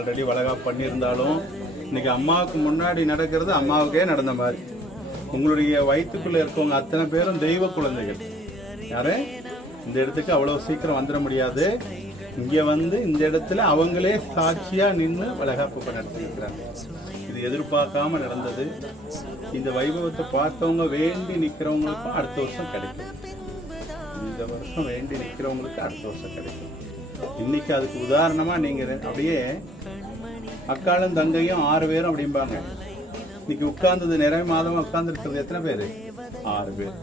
Already வளகாப்பு பண்ணியிருந்தாலும் இன்னைக்கு அம்மாவுக்கு முன்னாடி நடக்கிறது அம்மாவுக்கே நடந்த மாதிரி. உங்களுடைய வயிற்றுக்குள்ள இருக்கவங்க அத்தனை பேரும் தெய்வ குழந்தைகள். யாரு இந்த இடத்துக்கு அவ்வளவு சீக்கிரம் வந்துட முடியாது. இங்க வந்து இந்த இடத்துல அவங்களே சாட்சியா நின்று வளகாப்பு நடத்திருக்கிறாங்க. இது எதிர்பார்க்காம நடந்தது. இந்த வைபவத்தை பார்த்தவங்க வேண்டி நிக்கிறவங்களுக்கும் அடுத்த வருஷம் கிடைக்கும். இந்த வருஷம் வேண்டி நிக்கிறவங்களுக்கு அடுத்த வருஷம் கிடைக்கும். இன்னைக்கு அதுக்கு உதாரணமா நீங்க அப்படியே அக்காளும் தங்கையும் 6 பேரும் அப்படிம்பாங்க. இன்னைக்கு உட்கார்ந்தது நிறைய மாதமா உட்கார்ந்து இருக்கிறது எத்தனை பேரு? 6 பேர்.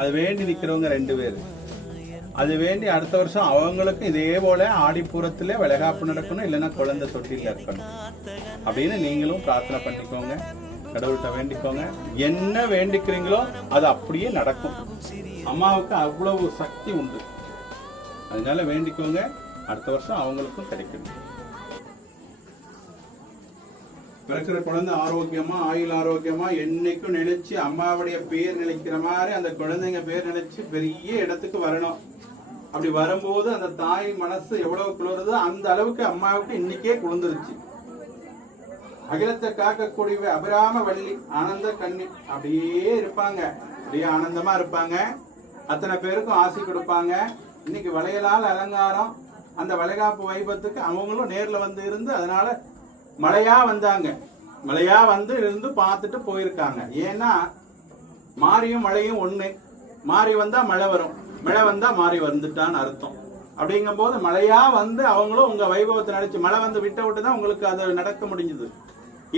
அது வேண்டி நிக்கிறவங்க 2 பேர். அது வேண்டி அடுத்த வருஷம் அவங்களுக்கும் இதே போல ஆடிப்பூரத்துல வளைகாப்பு நடக்கணும், இல்லைன்னா குழந்தை தொட்டில இருக்கணும் அப்படின்னு நீங்களும் பிரார்த்தனை பண்ணிக்கோங்க. கடவுள்கிட்ட வேண்டிக்கோங்க. என்ன வேண்டிக்கிறீங்களோ அது அப்படியே நடக்கும். அம்மாவுக்கு அவ்வளவு சக்தி உண்டு. அதனால வேண்டிக்கோங்க. அடுத்த வருஷம் அவங்களுக்கும் கிடைக்கும். பிறக்கிற குழந்தை ஆரோக்கியமா, ஆயுள் ஆரோக்கியமா, என்னைக்கும் நினைச்சு அம்மாவுடைய பேர் நினைக்கிற மாதிரி அந்த குழந்தைங்க பேர் நினைச்சு பெரிய இடத்துக்கு வரணும். அப்படி வரும்போது அந்த தாய் மனசு எவ்வளவு குளிருதோ அந்த அளவுக்கு அம்மாவுக்கு இன்னைக்கே குளிர்ந்துருச்சு. அகிலத்தை காக்கக்கூடிய அபிராம வள்ளி ஆனந்த கண்ணி அப்படியே இருப்பாங்க. அப்படியே ஆனந்தமா இருப்பாங்க. அத்தனை பேருக்கும் ஆசி கொடுப்பாங்க. இன்னைக்கு வளையலால் அலங்காரம். அந்த வளைகாப்பு வைபத்துக்கு அவங்களும் நேர்ல வந்து இருந்து, அதனால மழையா வந்தாங்க. மழையா வந்து இருந்து பார்த்துட்டு போயிருக்காங்க. ஏன்னா மாரியும் மழையும் ஒண்ணு. மாறி வந்தா மழை வரும், மழை வந்தா மாறி வந்துட்டான்னு அர்த்தம். அப்படிங்கும் போது மழையா வந்து அவங்களும் உங்க வைபவத்தை நடிச்சு மழை வந்து விட்ட விட்டு தான் உங்களுக்கு அது நடக்க முடிஞ்சது.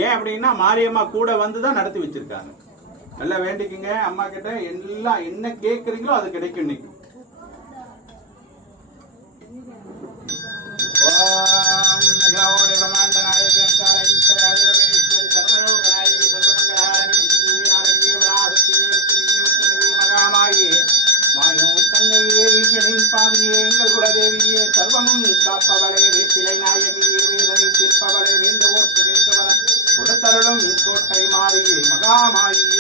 ஏன் அப்படின்னா மாரியம்மா கூட வந்துதான் நடத்தி வச்சிருக்காங்க. நல்லா வேண்டிக்குங்க அம்மா கிட்ட. எல்லாம் என்ன கேட்கறீங்களோ அது கிடைக்கும். இன்னைக்கு எங்கள் குலதேவியே, சர்வமும் காப்பவளே, வேப்பிலை நாயகியே, வேதனை தீர்ப்பவளே, வேண்டுவோர்க்கு வேண்டுவர கொடுத்தருளும் கோட்டை மாறியே, மகாமாயி